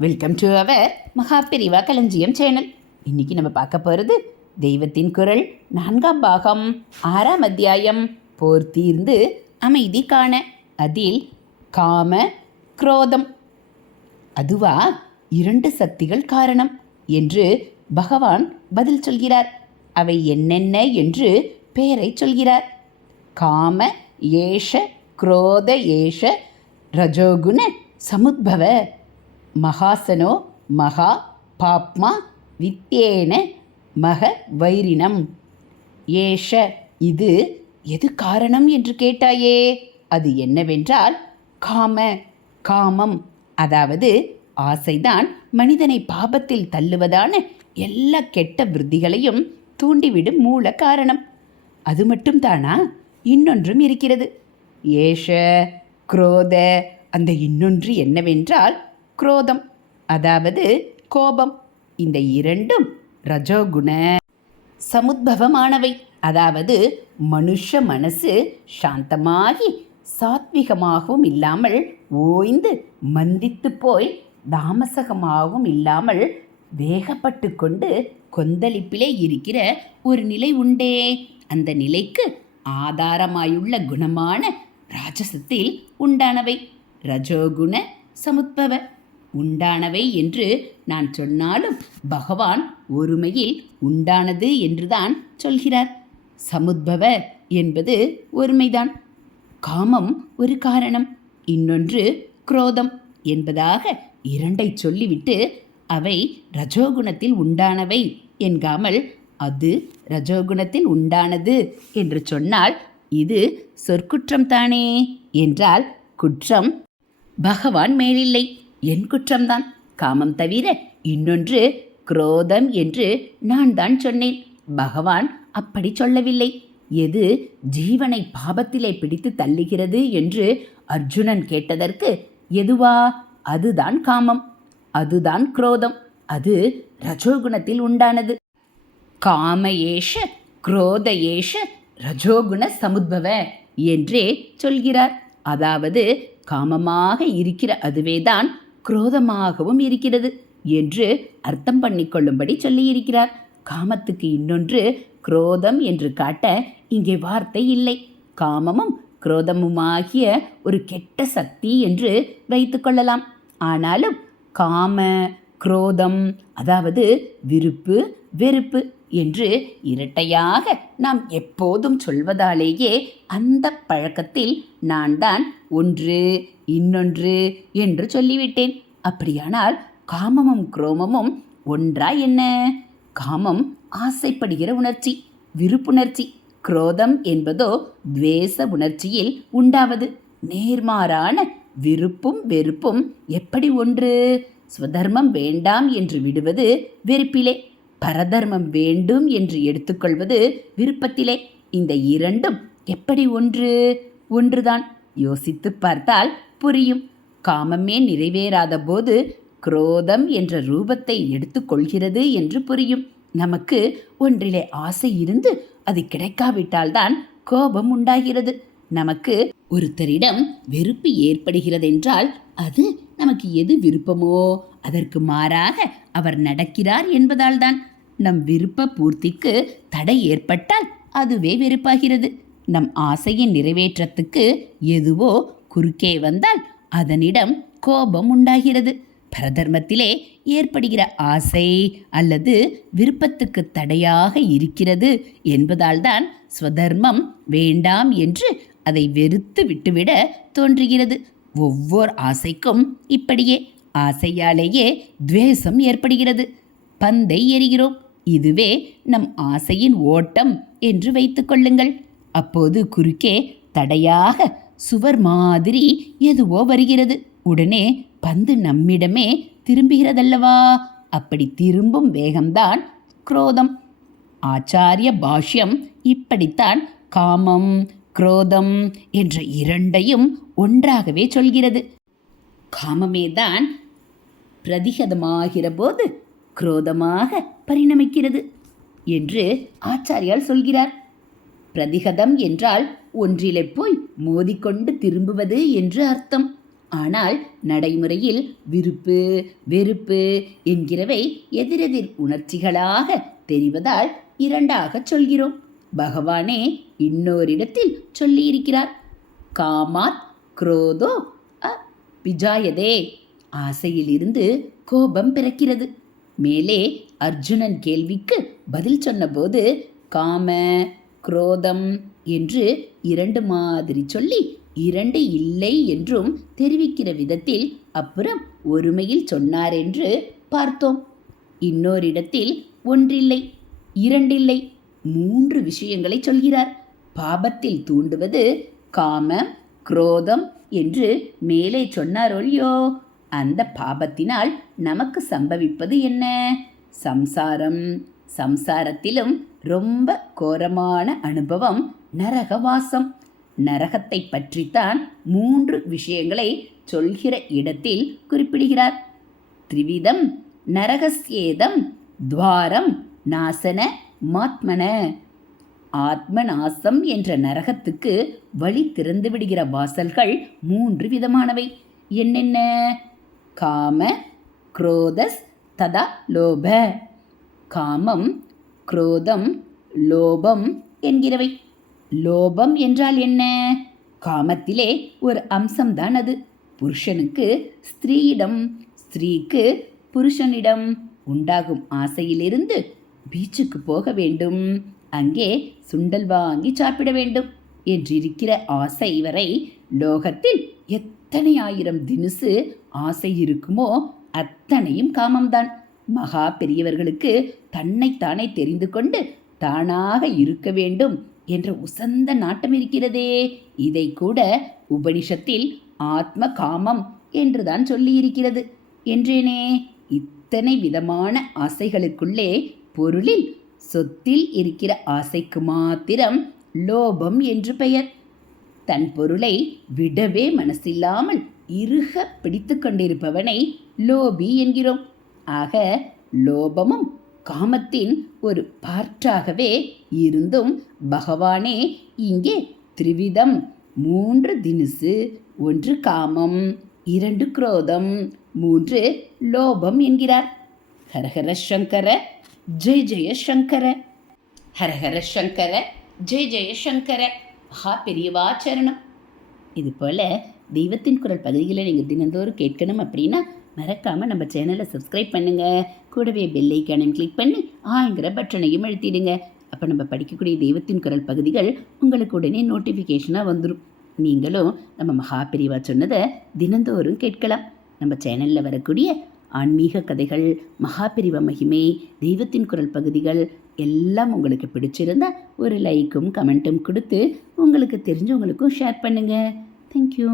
Welcome to our Maha Periyava களஞ்சியம் channel. இன்னைக்கு நம்ம பார்க்க போகிறது தெய்வத்தின் குரல் 4ஆம் பாகம் 6ஆம் அத்தியாயம் போர் தீர்ந்து அமைதி காண. அதில் காம குரோதம் அதுவா 2 சக்திகள் காரணம் என்று பகவான் பதில் சொல்கிறார். அவை என்னென்ன என்று பெயரை சொல்கிறார். காம ஏஷ குரோத ஏஷ ரஜோகுண சமுத்பவ மகாசனோ மகா பாப்மா வித்யேன மக வைரினம். ஏஷ இது எது காரணம் என்று கேட்டாயே, அது என்னவென்றால் காமம், அதாவது ஆசைதான் மனிதனை பாபத்தில் தள்ளுவதான எல்லா கெட்ட விருத்திகளையும் தூண்டிவிடும் மூல காரணம். அது மட்டும் தானா? இன்னொன்றும் இருக்கிறது. ஏஷ குரோத, அந்த இன்னொன்று என்னவென்றால் குரோதம், அதாவது கோபம். இந்த இரண்டும் ரஜோகுண சமுத்பவமானவை. அதாவது மனுஷ மனசு சாந்தமாகி சாத்விகமாகவும் இல்லாமல் ஓய்ந்து மந்தித்து போய் தாமசகமாகவும் இல்லாமல் வேகப்பட்டு கொண்டு கொந்தளிப்பிலே இருக்கிற ஒரு நிலை உண்டே. அந்த நிலைக்கு ஆதாரமாயுள்ள குணமான ராஜசத்தில் உண்டானவை ரஜோகுண சமுத்பவ. உண்டானவை என்று நான் சொன்னாலும் பகவான் ஒருமையில் உண்டானது என்றுதான் சொல்கிறார். சமுத்பவ என்பது ஒருமைதான். காமம் ஒரு காரணம், இன்னொன்று குரோதம் என்பதாக 2 சொல்லிவிட்டு அவை ரஜோகுணத்தில் உண்டானவை என்காமல் அது ரஜோகுணத்தில் உண்டானது என்று சொன்னால் இது சொற்குற்றம்தானே என்றால் குற்றம் பகவான் மேலில்லை, என் குற்றம்தான். காமம் தவிர இன்னொன்று குரோதம் என்று நான் தான் சொன்னேன். பகவான் அப்படி சொல்லவில்லை. எது ஜீவனை பாபத்திலே பிடித்து தள்ளுகிறது என்று அர்ஜுனன் கேட்டதற்கு எதுவா? அதுதான் காமம், அதுதான் குரோதம், அது ரஜோகுணத்தில் உண்டானது. காம ஏஷ குரோத ஏஷ ரஜோகுண சமுத்பவ என்றே சொல்கிறார். அதாவது காமமாக இருக்கிற அதுவேதான் குரோதமாகவும் இருக்கிறது என்று அர்த்தம் பண்ணிக்கொள்ளும்படி சொல்லியிருக்கிறார். காமத்துக்கு இன்னொன்று குரோதம் என்று காட்ட இங்கே வார்த்தை இல்லை. காமமும் குரோதமுமாகிய ஒரு கெட்ட சக்தி என்று வைத்து கொள்ளலாம். ஆனாலும் காம குரோதம், அதாவது விருப்பு வெறுப்பு என்று இரட்டையாக நாம் எப்போதும் சொல்வதாலேயே அந்த பழக்கத்தில் நான் தான் ஒன்று இன்னொன்று என்று சொல்லிவிட்டேன். அப்படியானால் காமமும் குரோமமும் ஒன்றா என்ன? காமம் ஆசைப்படுகிற உணர்ச்சி, விருப்புணர்ச்சி. குரோதம் என்பதோ துவேஷ உணர்ச்சியில் உண்டாவது. நேர்மாறான விருப்பும் வெறுப்பும் எப்படி ஒன்று? ஸ்வதர்மம் வேண்டாம் என்று விடுவது வெறுப்பிலே, பரதர்மம் வேண்டும் என்று எடுத்துக்கொள்வது விருப்பத்திலே. இந்த இரண்டும் எப்படி ஒன்று? ஒன்றுதான். யோசித்து பார்த்தால் புரியும். காமமே நிறைவேறாத போது குரோதம் என்ற ரூபத்தை எடுத்துக்கொள்கிறது என்று புரியும். நமக்கு ஒன்றிலே ஆசை இருந்து அது கிடைக்காவிட்டால்தான் கோபம் உண்டாகிறது. நமக்கு ஒருத்தரிடம் வெறுப்பு ஏற்படுகிறதென்றால் அது நமக்கு எது விருப்பமோ அதற்கு மாறாக அவர் நடக்கிறார் என்பதால் தான். நம் விருப்ப பூர்த்திக்கு தடை ஏற்பட்டால் அதுவே வெறுப்பாகிறது. நம் ஆசையின் நிறைவேற்றத்துக்கு எதுவோ குறுக்கே வந்தால் அதனிடம் கோபம் உண்டாகிறது. பரதர்மத்திலே ஏற்படுகிற ஆசை அல்லது விருப்பத்துக்கு தடையாக இருக்கிறது என்பதால் தான் ஸ்வதர்மம் வேண்டாம் என்று அதை வெறுத்து விட்டுவிட தோன்றுகிறது. ஒவ்வொரு ஆசைக்கும் இப்படியே ஆசையாலேயே துவேஷம் ஏற்படுகிறது. பந்தை எறிகிறோம், இதுவே நம் ஆசையின் ஓட்டம் என்று வைத்து கொள்ளுங்கள். அப்போது குறுக்கே தடையாக சுவர் மாதிரி எதுவோ வருகிறது. உடனே பந்து நம்மிடமே திரும்புகிறதல்லவா? அப்படி திரும்பும் வேகம்தான் குரோதம். ஆச்சாரிய பாஷ்யம் இப்படித்தான் காமம் குரோதம் என்ற 2ஐயும் ஒன்றாகவே சொல்கிறது. காமமேதான் பிரதிகதமாகிற போது குரோதமாக பரிணமிக்கிறது என்று ஆச்சாரியால் சொல்கிறார். பிரதிகதம் என்றால் ஒன்றிலே போய் மோதிக்கொண்டு திரும்புவது என்று அர்த்தம். ஆனால் நடைமுறையில் விருப்பு வெறுப்பு என்கிறவை எதிரெதிர் உணர்ச்சிகளாக தெரிவதால் இரண்டாக சொல்கிறோம். பகவானே இன்னோரிடத்தில் சொல்லியிருக்கிறார், காமாத் குரோதோ பிஜாயதே, ஆசையிலிருந்து கோபம் பிறக்கிறது. மேலே அர்ஜுனன் கேள்விக்கு பதில் சொன்னபோது காம குரோதம் என்று இரண்டு மாதிரி சொல்லி இரண்டு இல்லை என்றும் தெரிவிக்கிற விதத்தில் அப்புறம் ஒருமையில் சொன்னார் என்று பார்த்தோம். இன்னோரிடத்தில் ஒன்றில்லை, இரண்டில்லை, 3 விஷயங்களை சொல்கிறார். பாபத்தில் தூண்டுவது காமம் குரோதம் என்று மேலே சொன்னாரொழியோ, அந்த பாபத்தினால் நமக்கு சம்பவிப்பது என்ன? சம்சாரம். சம்சாரத்திலும் ரொம்ப கோரமான அனுபவம் நரகவாசம். நரகத்தை பற்றித்தான் 3 விஷயங்களை சொல்கிற இடத்தில் குறிப்பிடுகிறார். த்ரிவிதம் நரகஸ்யேதம் துவாரம் நாசன மாத்மன. ஆத்மநாசம் என்ற நரகத்துக்கு வழி திறந்து விடுகிற வாசல்கள் 3 விதமானவை. என்னென்ன? காம குரோதஸ் ததா லோப. காமம், குரோதம், லோபம் என்கிறவை. லோபம் என்றால் என்ன? காமத்திலே ஒரு அம்சம்தான் அது. புருஷனுக்கு ஸ்திரீயிடம், ஸ்திரீக்கு புருஷனிடம் உண்டாகும் ஆசையிலிருந்து பீச்சுக்கு போக வேண்டும், அங்கே சுண்டல் வாங்கி சாப்பிட வேண்டும் என்றிருக்கிற ஆசை வரை லோகத்தில் எத்தனை ஆயிரம் தினுசு ஆசை இருக்குமோ அத்தனையும் காமம்தான். மகா பெரியவர்களுக்கு தன்னைத்தானே தெரிந்து கொண்டு தானாக இருக்க வேண்டும் என்ற உசந்த நாட்டம் இருக்கிறதே, இதை கூட உபனிஷத்தில் ஆத்ம காமம் என்றுதான் சொல்லியிருக்கிறது என்றேனே. இத்தனை விதமான ஆசைகளுக்குள்ளே பொருளில், சொத்தில் இருக்கிற ஆசைக்கு மாத்திரம் லோபம் என்று பெயர். தன் பொருளை விடவே மனசில்லாமல் இறுக பிடித்து கொண்டிருப்பவனை லோபி என்கிறோம். ஆக லோபமும் காமத்தின் ஒரு பார்ட்டாகவே இருந்தும் பகவானே இங்கே த்ரிவிதம் 3 தினுசு, 1 காமம், 2 குரோதம், 3 லோபம் என்கிறார். ஹரஹர சங்கர ஜெய ஜெய சங்கர. ஹரஹர சங்கர ஜெய ஜெய சங்கர. மகா பெரியவா சரணம். இது போல் தெய்வத்தின் குரல் பகுதிகளை நீங்கள் தினந்தோறும் கேட்கணும் அப்படின்னா மறக்காமல் நம்ம சேனலை சப்ஸ்கிரைப் பண்ணுங்கள். கூடவே பெல் ஐக்கானையும் கிளிக் பண்ணி ஆங்கிற பட்டனையும் அழுத்திடுங்க. அப்போ நம்ம படிக்கக்கூடிய தெய்வத்தின் குரல் பகுதிகள் உங்களுக்கு உடனே நோட்டிஃபிகேஷனாக வந்துடும். நீங்களும் நம்ம மகா பெரியவா சொன்னதை தினந்தோறும் கேட்கலாம். நம்ம சேனலில் வரக்கூடிய ஆன்மீக கதைகள், மகா பெரியவா மகிமை, தெய்வத்தின் குரல் பகுதிகள் எல்லாம் உங்களுக்கு பிடிச்சிருந்தா ஒரு லைக்கும் கமெண்ட்டும் கொடுத்து உங்களுக்கு தெரிஞ்சவங்களுக்கும் ஷேர் பண்ணுங்கள். தேங்க்யூ.